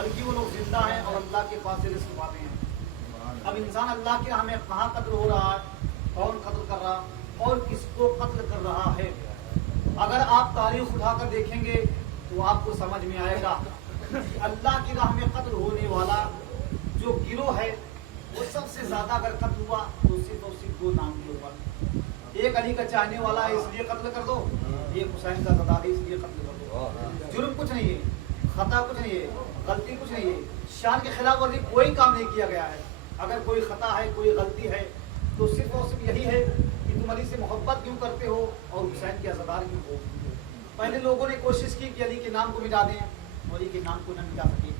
बल्कि वो लोग जिंदा हैं और अल्लाह के पास से रिस्क पाते हैं। अब इंसान अल्लाह के राह में कहाँ कत्ल हो रहा है, कौन कत्ल कर रहा और किसको कत्ल कर रहा है, अगर आप तारीख उठाकर देखेंगे तो आपको समझ में आएगा कि अल्लाह की राह में कत्ल होने वाला जो गिरोह है वो सबसे ज्यादा अगर कत्ल हुआ तो सिर्फ दो नाम के ऊपर। एक अली का चाहने वाला है इसलिए कत्ल कर दो, एक हुसैन का ज़ादा है इसलिए कत्ल कर दो। जुर्म कुछ नहीं है, खता कुछ नहीं है, गलती कुछ नहीं है, शान के खिलाफ वर्जी कोई काम नहीं किया गया है। अगर कोई खता है, कोई गलती है तो सिर्फ और सिर्फ यही है कि तुम अली से मोहब्बत क्यों करते हो और हुसैन के अज़ादार क्यों हो। पहले लोगों ने कोशिश की कि अली के नाम को मिटा दें, अली के नाम को न मिटा सके।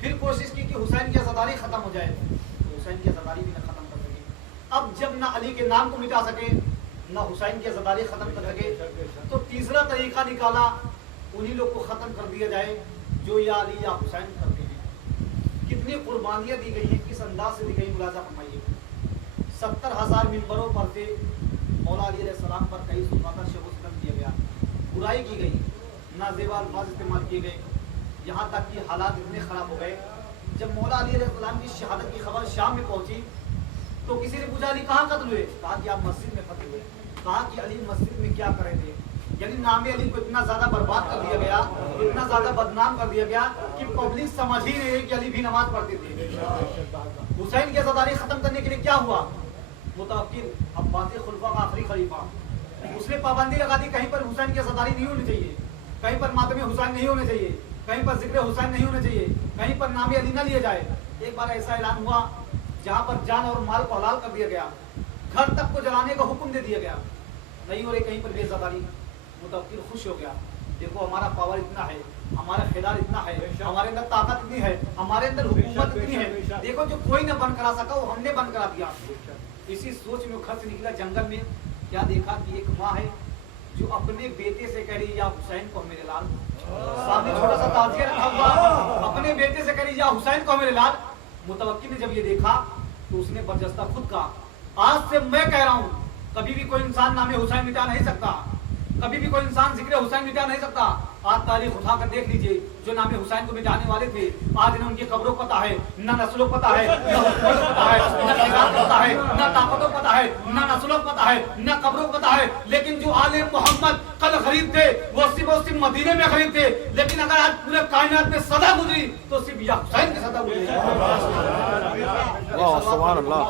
फिर कोशिश की कि हुसैन की अज़ादारी खत्म हो जाए, तो हुसैन की अज़ादारी भी न खत्म कर सके। अब जब न अली के नाम को मिटा सके न हुसैन की अज़ादारी खत्म कर सके तो तीसरा तरीका निकाला, उन्हीं लोग को खत्म कर दिया जाए जो या अली या हुसैन करते हैं। कितनी कुर्बानियाँ दी गई हैं, किस अंदाज से दी गई मुलाजा फरमाइए। 70,000 मिंबरों पर से मौला अली अलैहिस्सलाम पर कई सुबह शब सितम किया गया, बुराई की गई, नाजेबा अल्फाज इस्तेमाल किए गए, यहाँ तक कि हालात इतने ख़राब हो गए। जब मौला अली अलैहिस्सलाम की शहादत की खबर शाम में पहुंची तो किसी ने पूछा अली कहाँ कत्ल हुए, कहा कि आप मस्जिद में कत्ल हुए। कहा कि अली मस्जिद में क्या करे थे, यानी नाम अली को इतना ज्यादा बर्बाद कर दिया गया, इतना ज्यादा बदनाम कर दिया गया कि पब्लिक समझ ही नहीं रही कि अली भी नमाज पढ़ते थे। हुसैन की अज़ादारी खत्म करने के लिए क्या हुआ, मुतवक्किल अब्बासी खुलफा का आखिरी खलीफा, उसने पाबंदी लगा दी कहीं पर हुसैन की अज़ादारी नहीं होनी चाहिए, कहीं पर मातम हुसैन नहीं होने चाहिए, कहीं पर जिक्र हुसैन नहीं होने चाहिए, कहीं पर नाम अली न लिया जाए। एक बार ऐसा ऐलान हुआ जहाँ पर जान और माल को हलाल कर दिया गया, घर तक को जलाने का हुक्म दे दिया गया, नहीं हो रही कहीं पर बेज़ादारी। मुतवक्किल खुश हो गया, देखो हमारा पावर इतना है, हमारा खिलार इतना है, हमारे अंदर ताकत इतनी है, हमारे अंदर हुकूमत इतनी है, देखो जो कोई न बंद करा सका वो हमने बंद करा दिया। इसी सोच में घर से निकला जंगल में, क्या देखा कि एक माँ है जो अपने बेटे से कह रही या हुसैन को मेरे लाल, सामने छोटा सा ताजिया रखा हुआ, अपने बेटे से कह रही या हुसैन को मेरे लाल। मुतवक्किल ने जब ये देखा तो उसने बरजस्ता खुद कहा, आज से मैं कह रहा हूँ कभी भी कोई इंसान नामे हुसैन मिटा नहीं सकता, कभी भी कोई इंसान जिक्र हुसैन मिटा नहीं सकता। आज तारीख उठाकर देख लीजिए, जो नामे हुसैन को मिटाने वाले थे आज न उनकी कब्रों पता है, न नस्लों पता है, न हुकूमत पता है, न खिलाफ पता है, न ताकतों पता है, न नस्लों पता है, न कब्रों पता है। लेकिन जो आले मोहम्मद कल गरीब थे वो सिर्फ मदीने में गरीब थे, लेकिन अगर आज पूरे कायनात में सदा गुजरी तो सिर्फ या हुसैन की सदा गुजरी। सुभान अल्लाह।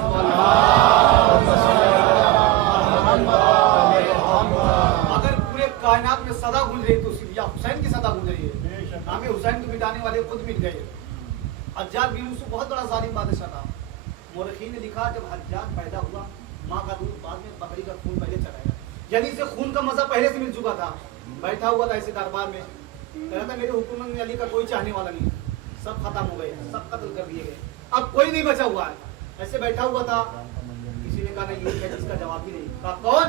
अगर पूरे कायनात में सदा गुजरे तो सिर्फ या हुसैन की सदा गुजरी है। नामे हुसैन को मिटाने वाले खुद मिट गए। हज्जाज बिन यूसुफ बहुत बड़ा जालिम बादशाह था। मौरखीन ने लिखा जब हज्जाज पैदा हुआ माँ का दूध बाद में बकरी का खून पहले चढ़ाया, यानी इसे खून का मजा पहले से मिल चुका था। बैठा हुआ था ऐसे दरबार में, कह रहा था मेरे हुकूमत में अली का कोई चाहने वाला नहीं, सब खत्म हो गए, सब कत्ल कर दिए गए, अब कोई नहीं बचा हुआ है। ऐसे बैठा हुआ था, किसी ने कहा नहीं ये है जिसका जवाब ही नहीं। कहा कौन?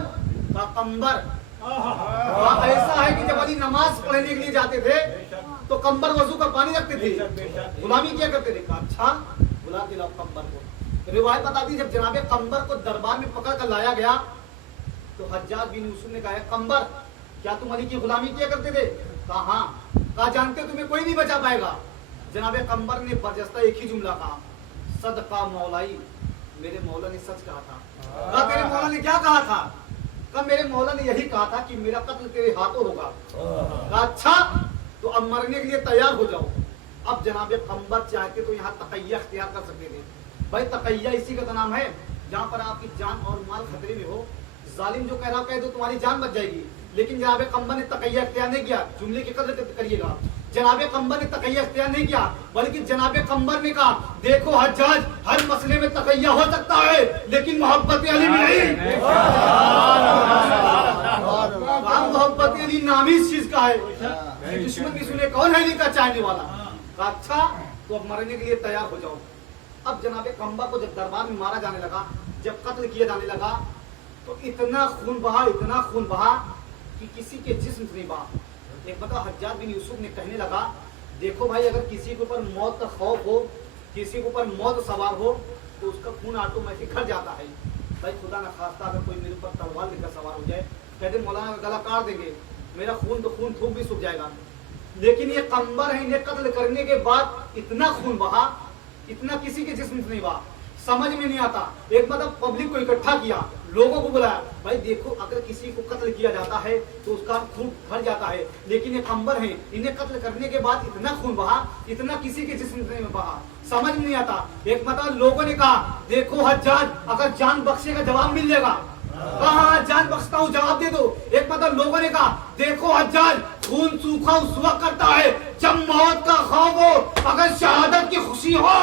कहा कंबर। ऐसा है कि जब अली नमाज पढ़ने के लिए जाते थे तो कंबर वजू का पानी रखते थे, गुलामी किया करते थे। कहा अच्छा बुला के लाओ कंबर को। रिवायत बताती जब जनाबे कंबर को दरबार में पकड़ कर लाया गया तो हज्जाज बिन यूसुफ ने कहा कंबर क्या तुम अली की गुलामी किया करते थे? कहा हाँ। कहा जानते तुम्हें कोई नहीं बचा पाएगा। जनाबे कंबर ने बरजस्ता एक ही जुमला कहा, सदका मौलाई, मेरे मौला ने सच कहा था। कहा तेरे मौला ने क्या कहा था? कहा मेरे मौला ने यही कहा था कि मेरा कत्ल तेरे हाथों होगा। कहा अच्छा तो अब मरने के लिए तैयार हो जाओ। अब जनाबे कंबर चाहते तो यहाँ तकैया इख्तियार कर सकते थे। भाई तकैया इसी का नाम है जहाँ पर आपकी जान और माल खतरे में हो, जालिम जो कह रहा कह दो तुम्हारी जान बच जाएगी। लेकिन जनाबे कंबर ने तकैया इख्तियार नहीं किया। जुमले की कदर करिएगा, जनाबे कंबर ने तकैया इख्तियार नहीं किया, बल्कि जनाबे कंबर ने कहा देखो हज्जाज हर मसले में तकैया हो सकता है लेकिन मोहब्बत अली में नहीं। मोहब्बत अली नाम ही इस चीज का है। दुश्मन की सुने कौन है अली का चाहने वाला। कहा अच्छा तो अब मरने के लिए तैयार हो जाओ। अब जनाबे कंबर को जब दरबार में मारा जाने लगा, जब कत्ल किया जाने लगा तो इतना खून बहा कि किसी के जिस्म से नहीं बहा। एक बता हज्जाज बिन यूसुफ ने कहने लगा देखो भाई अगर किसी के ऊपर मौत का खौफ हो, किसी के ऊपर मौत सवार हो तो उसका खून ऑटोमेटिक खड़ जाता है। भाई खुदा न खास्ता अगर कोई मेरे ऊपर तलवार लेकर सवार हो जाए, कहते मौलाना का गला काट देंगे, मेरा खून तो खून थूक भी सूख जाएगा। लेकिन ये कंबर है, इन्हें कत्ल करने के बाद इतना खून बहा, इतना किसी के जिस्म से नहीं बहा, समझ में नहीं आता। एक मतलब पब्लिक को इकट्ठा किया, लोगों को बुलाया, भाई देखो अगर किसी को कत्ल किया जाता है तो उसका खून भर जाता है, लेकिन ये कंबर है, इन्हें कत्ल करने के बाद इतना खून बहा, इतना किसी के जिस्म से नहीं बहा, समझ में नहीं आता। एक मतलब लोगों ने कहा देखो हज्जाज अगर जान बख्शेगा जवाब मिल जाएगा, कहा जान बख्शता हूँ जवाब दे दो। एक मतलब लोगों ने कहा देखो हज्जाज खून सूखा उस वक्त करता है जब मौत का खौफ हो, अगर शहादत की खुशी हो।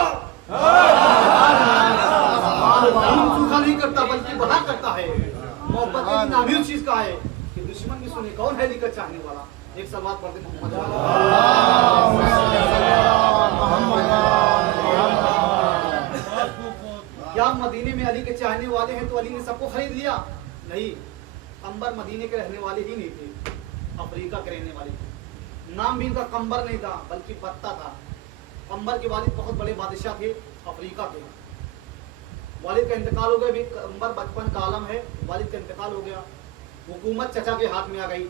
खून सूखा नहीं करता बल्कि बढ़ा करता है। मोहब्बत एक नामी चीज का है कि दुश्मन भी सुने कौन है अली का चाहने वाला। एक सलवात पढ़ते मोहम्मद। क्या मदीने में अली के चाहने वाले हैं तो अली ने सबको खरीद लिया? नहीं, कंबर मदीने के रहने वाले ही नहीं थे, अफ्रीका के रहने वाले थे। नाम भी इनका कंबर नहीं था बल्कि बत्ता था। कंबर के वालिद बहुत बड़े बादशाह थे अफ्रीका के। वालिद का इंतकाल हो गया, अभी कंबर बचपन का आलम है, वालिद का इंतकाल हो गया, हुकूमत चचा के हाथ में आ गई।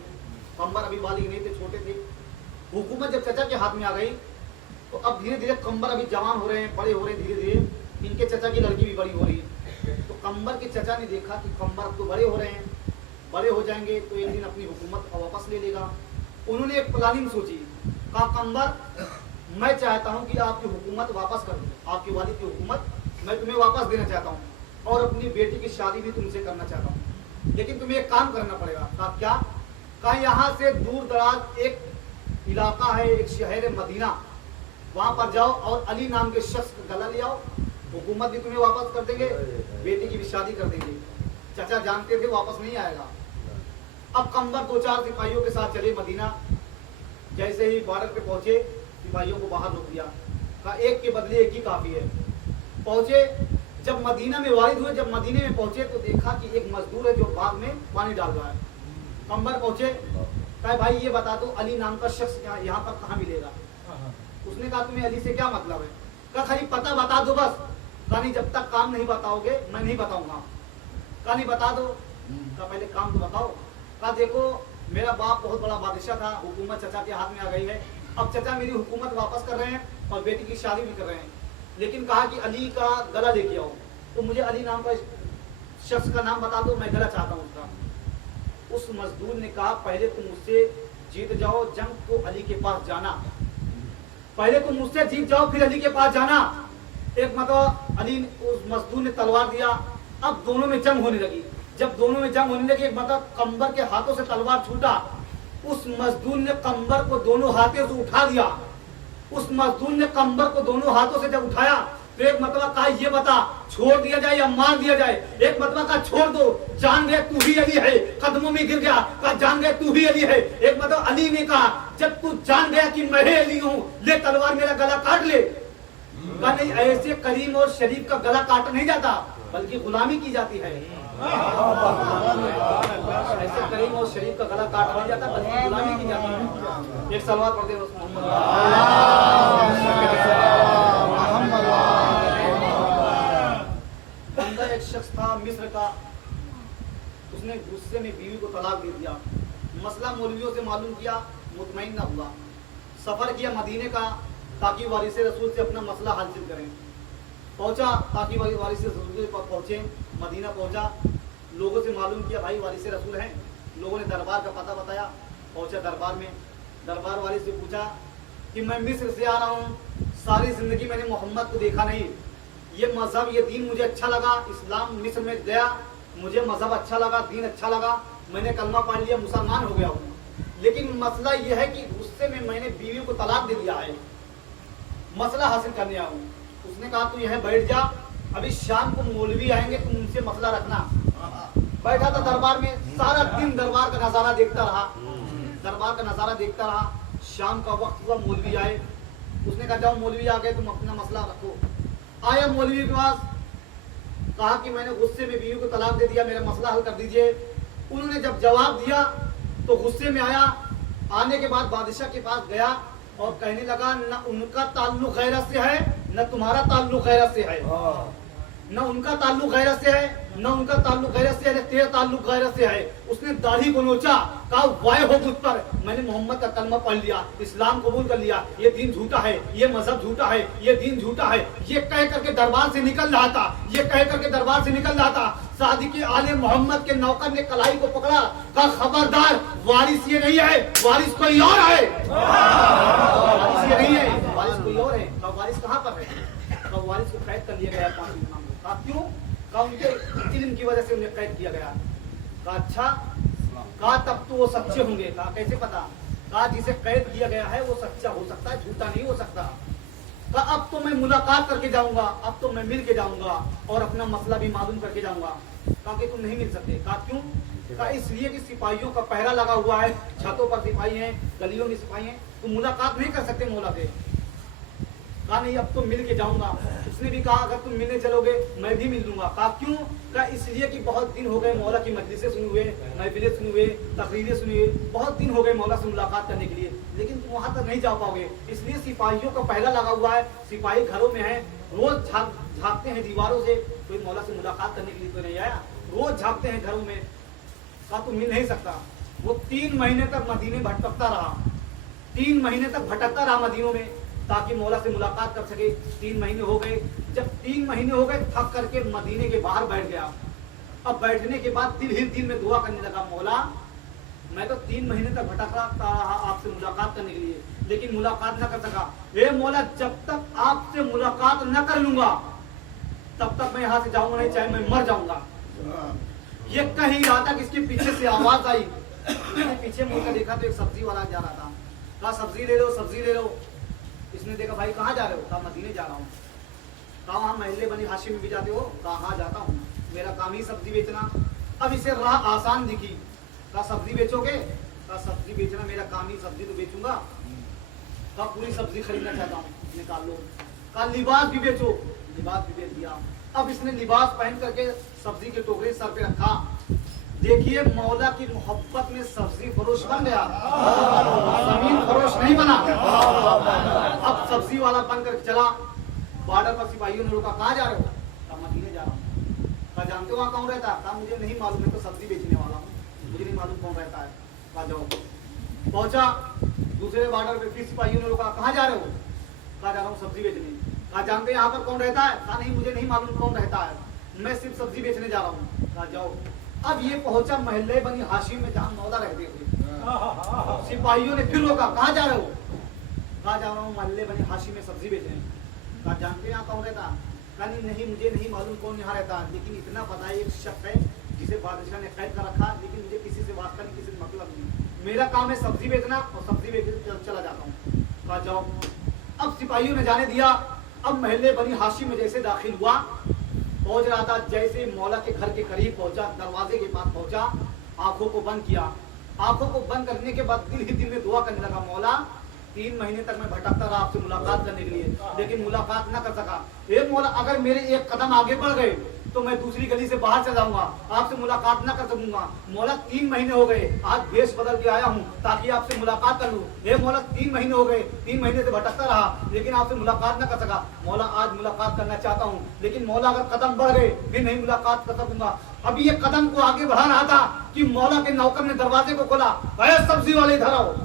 कंबर अभी बालिग नहीं थे, छोटे थे। हुकूमत जब चचा के हाथ में आ गई तो अब धीरे धीरे कंबर अभी जवान हो रहे हैं, बड़े हो रहे हैं, धीरे धीरे इनके चचा की लड़की भी बड़ी हो रही है। तो कंबर के चचा ने देखा कि कंबर अब तो बड़े हो रहे हैं, बड़े हो जाएंगे तो एक दिन अपनी हुकूमत वापस ले लेगा। उन्होंने एक प्लानिंग सोची, कहा कंबर मैं चाहता हूं कि आपकी हुकूमत वापस कर दूं, आपके वालिद की हुकूमत मैं तुम्हें वापस देना चाहता हूं और अपनी बेटी की शादी भी तुमसे करना चाहता हूं, लेकिन तुम्हें एक काम करना पड़ेगा। कहा क्या? कहा यहाँ से दूर दराज एक इलाका है, एक शहर है मदीना, वहां पर जाओ और अली नाम के शख्स का गला ले आओ, हुकूमत भी तुम्हें वापस कर देंगे, बेटी की भी शादी कर देंगे। चचा जानते थे वापस नहीं आएगा। अब कंबर 2-4 सिपाहियों के साथ चले मदीना। जैसे ही बॉर्डर पे पहुंचे सिपाहियों को बाहर रोक दिया, कहा एक के बदले एक ही काफी है। पहुंचे जब मदीना में वारिद हुए, जब मदीने में पहुंचे तो देखा कि एक मजदूर है जो बाग में पानी डाल रहा है। कंबर पहुंचे, कहा भाई ये बता दो अली नाम का शख्स यहाँ पर कहाँ मिलेगा? उसने कहा तुम्हें अली से क्या मतलब है? कहा खाली पता बता दो बस। कहा नहीं, जब तक काम नहीं बताओगे मैं नहीं बताऊंगा। कहा नहीं बता दो। कहा पहले काम तो बताओ। कहा देखो मेरा बाप बहुत बड़ा बादशाह था, हुकूमत चचा के हाथ में आ गई है, अब चचा मेरी हुकूमत वापस कर रहे हैं और बेटी की शादी भी कर रहे हैं, लेकिन कहा कि अली का गला लेके आओ। तो मुझे अली नाम का शख्स का नाम बता दो, मैं गला चाहता हूँ उसका। उस मजदूर ने कहा पहले तुम मुझसे जीत जाओ जंग तो अली के पास जाना, पहले तुम मुझसे जीत जाओ फिर अली के पास जाना। एक मतलब अली उस मजदूर ने तलवार दिया। अब दोनों में जंग होने लगी। जब दोनों में जंग होने लगी, एक मतलब कंबर के हाथों से तलवार छूटा, उस मजदूर ने कंबर को दोनों हाथों से उठा दिया। उस मजदूर ने कंबर को दोनों हाथों से जब उठाया तो एक मतलब कहा ये बता छोड़ दिया जाए या मार दिया जाए? एक मतलब कहा छोड़ दो, जान गए तू ही अली है। कदमों में गिर गया, कहा जान गए तू ही अली है। एक मतलब अली ने कहा जब तू जान गया कि मैं ही अली हूँ, ले तलवार मेरा गला काट ले। कहा नहीं, ऐसे करीम और शरीफ का गला काटा नहीं जाता बल्कि गुलामी की जाती है। ऐसे करीम और शरीफ का गला काटा नहीं जाता बल्कि गुलामी की जाती है। एक सलवात पढ़ दे एक शख्स था मिस्र का, उसने गुस्से में बीवी को तलाक दे दिया। मसला मौलवियों से मालूम किया, मुतमईन न हुआ। सफर किया मदीने का ताकि वारिस रसूल से अपना मसला हल करें। पहुंचा ताकि वारिस रसूल के पास पहुंचे, मदीना पहुंचा, लोगों से मालूम किया भाई वारिस रसूल हैं। लोगों ने दरबार का पता बताया। पहुंचा दरबार में, दरबार वाले से पूछा कि मैं मिस्र से आ रहा हूँ, सारी जिंदगी मैंने मोहम्मद को देखा नहीं, ये मजहब ये दीन मुझे अच्छा लगा, इस्लाम मिस्र में गया, मुझे मजहब अच्छा लगा, दीन अच्छा लगा, मैंने कलमा पढ़ लिया, मुसलमान हो गया हूँ, लेकिन मसला यह है कि गुस्से में मैंने बीवी को तलाक दे दिया है, मसला हासिल करने आऊँ। उसने कहा तू यहाँ बैठ जा, अभी शाम को मौलवी आएंगे, तुम उनसे मसला रखना। बैठा था दरबार में, सारा दिन दरबार का नजारा देखता रहा, दरबार का नजारा देखता रहा। शाम का वक्त हुआ, मौलवी आए। उसने कहा जाओ मौलवी आ गए, तुम अपना मसला रखो। आया मौलवी के पास, कहा कि मैंने गुस्से में बीवी को तलाक दे दिया, मेरा मसला हल कर दीजिए। उन्होंने जब जवाब दिया तो गुस्से में आया। आने के बाद बादशाह के पास गया और कहने लगा न उनका ताल्लुक गैरत से है न तुम्हारा ताल्लुक गैरत से है। न उनका ताल्लुक गैरत से है, न उनका ताल्लुक गैरत से है, तेरा ताल्लुक गैरत से है। उसने दाढ़ी को नोचा, कहा वाय हो मुझ पर, मैंने मोहम्मद का कलमा पढ़ लिया, इस्लाम कबूल कर लिया, ये दीन झूठा है, ये मजहब झूठा है, ये दीन झूठा है। ये कह करके दरबार से निकल रहा था, ये कह करके दरबार से निकल रहा था। सादिक आले मोहम्मद के नौकर ने कलाई को पकड़ा, कहा खबरदार, वारिस ये नहीं है, वारिस कोई और है। वारिस ये नहीं है, वारिस कोई और है। कहा वारिस कहाँ पर है? कहा वारिस को कैद कर लिया गया 5 दिन में। कहा क्यों? कहा उनके इल्म की वजह से उन्हें कैद किया गया। कहा अच्छा, कहा तब तो वो सच्चे होंगे। कहा कैसे पता? कहा जिसे कैद किया गया है वो सच्चा हो सकता है, झूठा नहीं हो सकता। कहा अब तो मैं मुलाकात करके जाऊंगा, अब तो मैं मिल के जाऊंगा और अपना मसला भी मालूम करके जाऊंगा। कहा कि तुम नहीं मिल सकते। कहा क्यों? कहा इसलिए कि सिपाहियों का पहरा लगा हुआ है, छतों पर सिपाही हैं, गलियों में सिपाही हैं, तुम मुलाकात नहीं कर सकते मौला से। कहा नहीं, अब तो मिल के जाऊंगा। उसने भी कहा अगर तुम मिलने चलोगे मैं भी मिल लूंगा। कहा क्यों? कहा इसलिए कि बहुत दिन हो गए मौला की मजलिसें सुने हुए, महफिलें सुने हुए, तकरीरें सुने हुए, बहुत दिन हो गए मौला से मुलाकात करने के लिए, लेकिन तुम वहां तक नहीं जा पाओगे। इसलिए सिपाहियों का पहला लगा हुआ है, सिपाही घरों में है, रोज झांकते हैं दीवारों से, कोई मौला से मुलाकात करने के लिए तो नहीं आया, रोज झांकते हैं घरों में। कहा तुम मिल नहीं सकता। वो 3 महीने तक मदीने भटकता रहा, 3 महीने तक भटकता रहा मदीनों में, ताकि मौला से मुलाकात कर सके। 3 महीने हो गए। जब 3 महीने हो गए, थक करके मदीने के बाहर बैठ गया। अब बैठने के बाद दिल ही दिल में दुआ करने लगा, मौला मैं तो 3 महीने तक भटकता रहा आपसे मुलाकात करने के लिए, लेकिन मुलाकात न कर सका। हे मौला, जब तक आपसे मुलाकात न कर लूंगा तब तक मैं यहाँ से जाऊंगा नहीं, चाहे मैं मर जाऊंगा। ये कह ही रहा था कि इसके पीछे से आवाज आई। पीछे मुड़कर देखा तो एक सब्जी वाला जा रहा था। कहा सब्जी ले लो, सब्जी ले लो। इसने देखा भाई कहाँ जा रहे हो? कहा मदीने जा रहा हूँ। कहा वहाँ महल्ले बनी हाशिम में भी जाते हो? कहा हाँ जाता हूँ, मेरा काम ही सब्जी बेचना। अब इसे राह आसान दिखी। कहा सब्जी बेचोगे? कहा सब्जी बेचना मेरा काम ही, सब्जी तो बेचूंगा। कहा पूरी सब्जी खरीदना चाहता हूँ, निकाल लो। कहा लिबास भी बेचो? लिबास भी बेच दिया। अब इसने लिबास पहन करके सब्जी के टोकरे सर पे रखा। देखिए मौला की मोहब्बत में सब्जी फरोश बन गया, जमीन फरोश नहीं बना। अब सब्जी वाला बनकर चला। बॉर्डर पर सिपाहियों ने रोका, कहाँ जा रहे हो? कहा मदीने जा रहा हूँ। कहा जानते हो वहाँ कौन रहता है? कहा मुझे नहीं मालूम, मैं तो सब्जी बेचने वाला हूँ, मुझे नहीं मालूम कौन रहता है। कहा जाओ। पहुंचा दूसरे बॉर्डर पे, फिर सिपाहियों ने रोका, कहाँ जा रहे हो? कहा जा रहा हूँ सब्जी बेचने। कहा जानते हैं यहाँ पर कौन रहता है? कहा नहीं, मुझे नहीं मालूम कौन रहता है, मैं सिर्फ सब्जी बेचने जा रहा हूँ। कहा जाओ। अब ये पहुंचा महल्ले बनी हाशिम में, जहाँ मौला रहते थे। सिपाहियों ने फिर रोका, कहाँ जा रहे हो? कहा जा रहा हूँ महल्ले बनी हाशिम में सब्जी बेचने। कहा जानते हैं यहाँ कौन रहता? कहा नहीं, मुझे नहीं मालूम कौन यहाँ रहता, लेकिन इतना पता है एक शख्स है जिसे बादशाह ने कैद कर रखा, लेकिन मुझे किसी से वास्ता नहीं, किसी से मतलब नहीं, मेरा काम है सब्जी बेचना और सब्जी बेचने चला जाता हूँ। कहा जाओ। अब सिपाहियों ने जाने दिया। अब महल्ले बनी हाशिम में जैसे दाखिल हुआ, पहुंच रहा था, जैसे मौला के घर के करीब पहुंचा, दरवाजे के पास पहुंचा, आंखों को बंद किया। आंखों को बंद करने के बाद दिल ही दिल में दुआ करने लगा, मौला 3 महीने तक मैं भटकता रहा आपसे मुलाकात करने के लिए, लेकिन मुलाकात न कर सका। हे मौला, अगर मेरे एक कदम आगे बढ़ गए तो मैं दूसरी गली से बाहर चला जाऊंगा, आपसे मुलाकात न कर सकूंगा। मौला 3 महीने हो गए, आज भेष बदल के आया हूँ ताकि आपसे मुलाकात कर लूं। हे मौला 3 महीने हो गए, 3 महीने से भटकता रहा, लेकिन आपसे मुलाकात न कर सका। मौला आज मुलाकात करना चाहता हूँ, लेकिन मौला अगर कदम बढ़ गए फिर नहीं मुलाकात कर सकूंगा। अभी ये कदम को आगे बढ़ा रहा था कि मौला के नौकर ने दरवाजे को खोला, सब्जी वाले इधर आओ,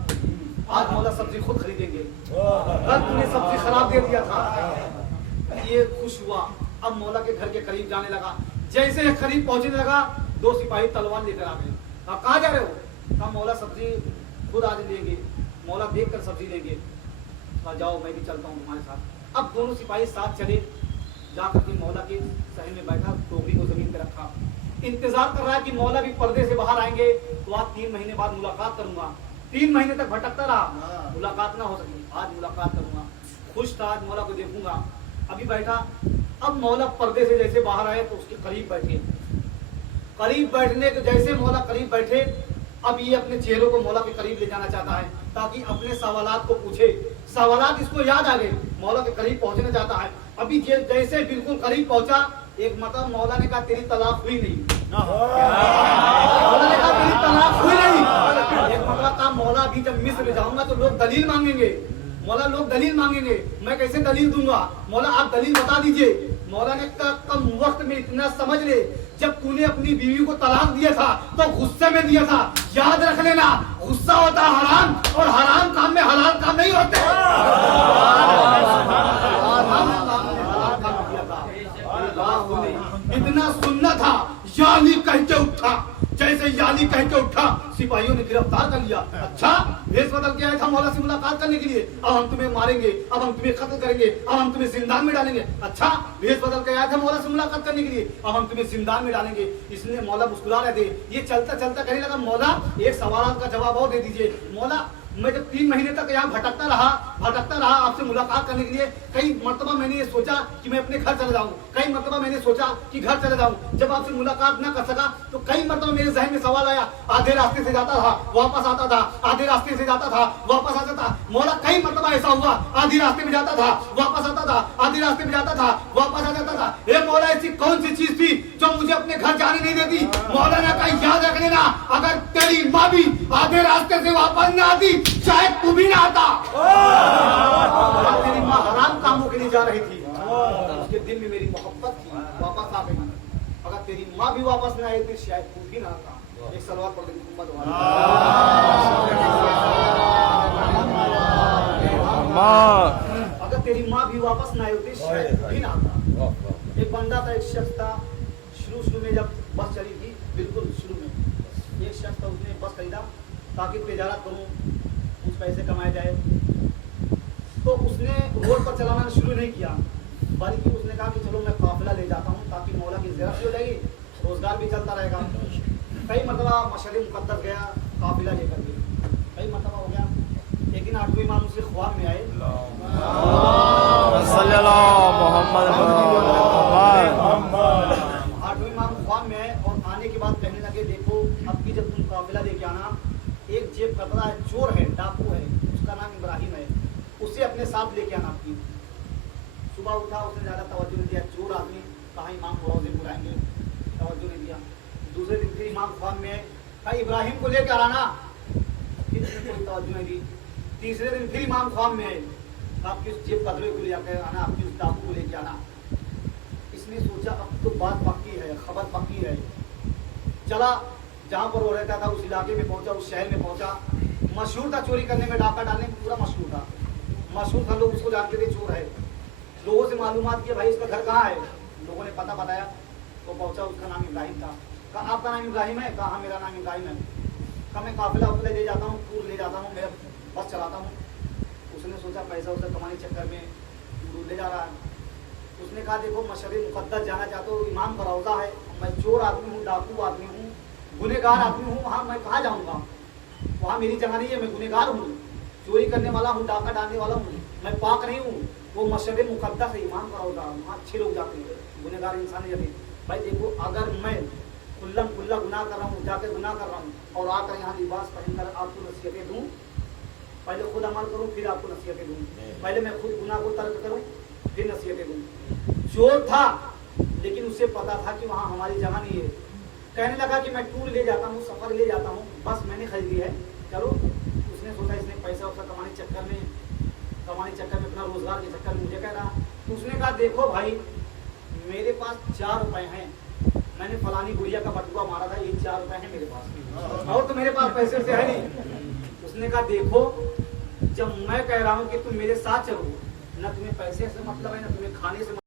आज मौला सब्जी खुद खरीदेंगे, कल तूने सब्जी खराब दे दिया था। ये खुश हुआ। अब मौला के घर के करीब जाने लगा। जैसे करीब पहुंचने लगा, 2 सिपाही तलवार लेकर आ गए। कहा जा रहे हो? कहा मौला सब्जी खुद आज लेंगे, मौला देख कर सब्जी लेंगे। कहा जाओ, मैं भी चलता हूँ तुम्हारे साथ। अब दोनों सिपाही साथ चले, जाकर के मौला के सहन में बैठा, टोकरी को जमीन पर रखा, इंतजार कर रहा है कि मौला भी पर्दे से बाहर आएंगे तो आज 3 महीने बाद मुलाकात करूंगा। 3 महीने तक भटकता रहा, मुलाकात ना हो सकी, आज मुलाकात करूंगा। खुश था, आज मौला को देखूंगा। अभी बैठा। अब मौला पर्दे से जैसे बाहर आए तो उसके करीब बैठे। करीब बैठने के जैसे मौला करीब बैठे, अब ये अपने चेहरों को मौला के करीब ले जाना चाहता है ताकि अपने सवालात को पूछे। सवालात इसको याद आ गए, मौला के करीब पहुंचना चाहता है। अभी जैसे बिल्कुल करीब पहुंचा, एक मतलब मौला ने कहा तेरी तलाक हुई नहीं। मौला ने कहा तेरी तलाक हुई नहीं। एक मतलब था, मौला अभी जब मिस्र जाऊंगा तो लोग दलील मांगेंगे, मौला लोग दलील मांगेंगे, मैं कैसे दलील दूंगा? मौला आप दलील बता दीजिए। मौला ने कहा कम वक्त में इतना समझ ले, जब तूने अपनी बीवी को तलाक दिया था तो गुस्से में दिया था। याद रख लेना, गुस्सा होता है हराम, और हराम काम में हलाल काम नहीं होते। इतना सुनना था, यानी कह के उठा। जैसे यानी कह के उठा, सिपाहियों ने गिरफ्तार कर लिया। अच्छा, भेष बदल के आया था मौला से मुलाकात करने के लिए, अब हम तुम्हें मारेंगे, अब हम तुम्हें कत्ल करेंगे, अब हम तुम्हें जिंदान में डालेंगे। अच्छा, भेष बदल के आया था मौला से मुलाकात करने के लिए, अब हम तुम्हें जिंदान में डालेंगे। इसलिए मौला मुस्कुरा रहे थे। ये चलता चलता कहने लगा, मौला एक सवाल का जवाब और दे दीजिए। मौला, मैं जब 3 महीने तक यहाँ भटकता रहा आपसे मुलाकात करने के लिए, कई मर्तबा मैंने ये सोचा कि मैं अपने घर चले जाऊं, कई मर्तबा मैंने सोचा कि घर चले जाऊं। जब आपसे मुलाकात न कर सका तो कई मर्तबा मेरे जहन में सवाल आया, आधे रास्ते से जाता था वापस आता था, आधे रास्ते से जाता था वापस आता था। मौला, कई मर्तबा ऐसा हुआ, आधी रास्ते में जाता था वापस आता था, आधी रास्ते में जाता था वापस आ जाता था। ए मौला, ऐसी कौन सी चीज थी जो मुझे अपने घर जाने नहीं देती? मौला ने कहा, याद रख लेना, अगर तेरी माँ भी आधे रास्ते से वापस न आती, शायद तू भी ना आता। तेरी माँ हराम कामों के लिए जा रही थी, उसके दिल में मेरी मोहब्बत थी, वापस आ गई। अगर तेरी माँ भी वापस न आई थी, शायद तू भी ना आता। एक सलवात पढ़ देती अगर तेरी माँ भी वापस न आई होती, शायद तू भी ना आता। एक बंदा था, एक शख्स था, शुरू में जब बस चली थी, बिल्कुल शुरू में एक शख्स था, उसने बस खरीदा ताकि तिजारत करूं, कुछ पैसे कमाए जाए। तो उसने रोड पर चलाना शुरू नहीं किया, बल्कि उसने कहा कि चलो मैं काफिला ले जाता हूँ ताकि मौला की ज़ियारत भी हो जाएगी, रोजगार भी चलता रहेगा। कई मरतबा मशहूर मुकद्दस गया काफिला लेकर के, कई मरतबा हो गया। एक दिन 8वें इमाम उसके ख्वाब में आए, 8वें इमाम ख्वाब में आए और आने के बाद कहने लगे, देखो अब की जब तुम काफिला लेके आना, एक जेब कतरा है, चोर है, डाकू है, उसका नाम इब्राहिम है, उसे अपने साथ लेके आना आपकी। सुबह उठा, उसने ज्यादा तवज्जो नहीं दिया, चोर आदमी कहाँ इमाम रोजे बुलाएंगे, तवज्जो नहीं दिया। दूसरे दिन फिर इमाम ख्वाब में कहा इब्राहिम को लेकर आना, फिर कोई तवज्जो नहीं दी। तीसरे दिन फिर इमाम ख्वाब में आपकी उस जेब कतरे को लेकर आना, आपकी उस डाकू को लेकर आना। इसने सोचा अब तो बात पक्की है, खबर पक्की है। चला, जहाँ पर वो रहता था उस इलाके में पहुंचा, उस शहर में पहुंचा। मशहूर था चोरी करने में, डाका डालने में, पूरा मशहूर था, लोग उसको जानते थे, चोर है। लोगों से मालूमात किया, भाई इसका घर कहाँ है। लोगों ने पता बताया, तो पहुंचा, उसका नाम इब्राहिम था। कहा आपका नाम इब्राहिम है? कहा मेरा नाम इब्राहिम है। कहा मैं काफिला वाफिला ले जाता हूँ, टूर ले जाता हूँ, मैं बस चलाता हूँ। उसने सोचा पैसा उसे कमाने चक्कर में टूर ले जा रहा है। उसने कहा देखो मशहूर मुकद्दस जाना चाहते हो, इमाम का रौज़ा है, मैं चोर आदमी हूँ, डाकू आदमी हूँ, गुनहगार आदमी हूँ, वहाँ मैं कहाँ जाऊँगा? वहाँ मेरी जगह नहीं है, मैं गुनहगार हूँ, चोरी करने वाला हूँ, डाका डालने वाला हूँ, मैं पाक नहीं हूँ। वो मशहूर मुकद्दस है, इमाम का रौज़ा, वहाँ अच्छे लोग जाते हैं, गुनहगार इंसान नहीं जाते। भाई देखो, अगर मैं खुल्ला गुनाह कर रहा हूँ, जाकर गुनाह कर रहा हूँ और आकर यहाँ लिबास पहनकर आपको नसीहतें दूँ, पहले खुद अमल करूँ फिर आपको नसीहतें दूँ, पहले मैं खुद गुनाह को तर्क करूँ फिर नसीहतें दूँ। चोर था लेकिन उसे पता था कि वहाँ हमारी जगह नहीं है। कहने लगा कि मैं टूर ले जाता हूँ, सफर ले जाता हूँ, बस मैंने खरीदी है, चलो। उसने सोचा इसने पैसा वैसा कमाने चक्कर में अपना रोजगार के चक्कर में मुझे कह रहा। तो उसने कहा देखो भाई, मेरे पास 4 रुपए हैं, मैंने फलानी गुड़िया का बटुआ मारा था, ये 4 रुपए है मेरे पास, और तो मेरे पास पैसे से है नहीं। उसने कहा देखो, जब मैं कह रहा हूँ कि तुम मेरे साथ चलो, न तुम्हें पैसे से मतलब है, न तुम्हें खाने से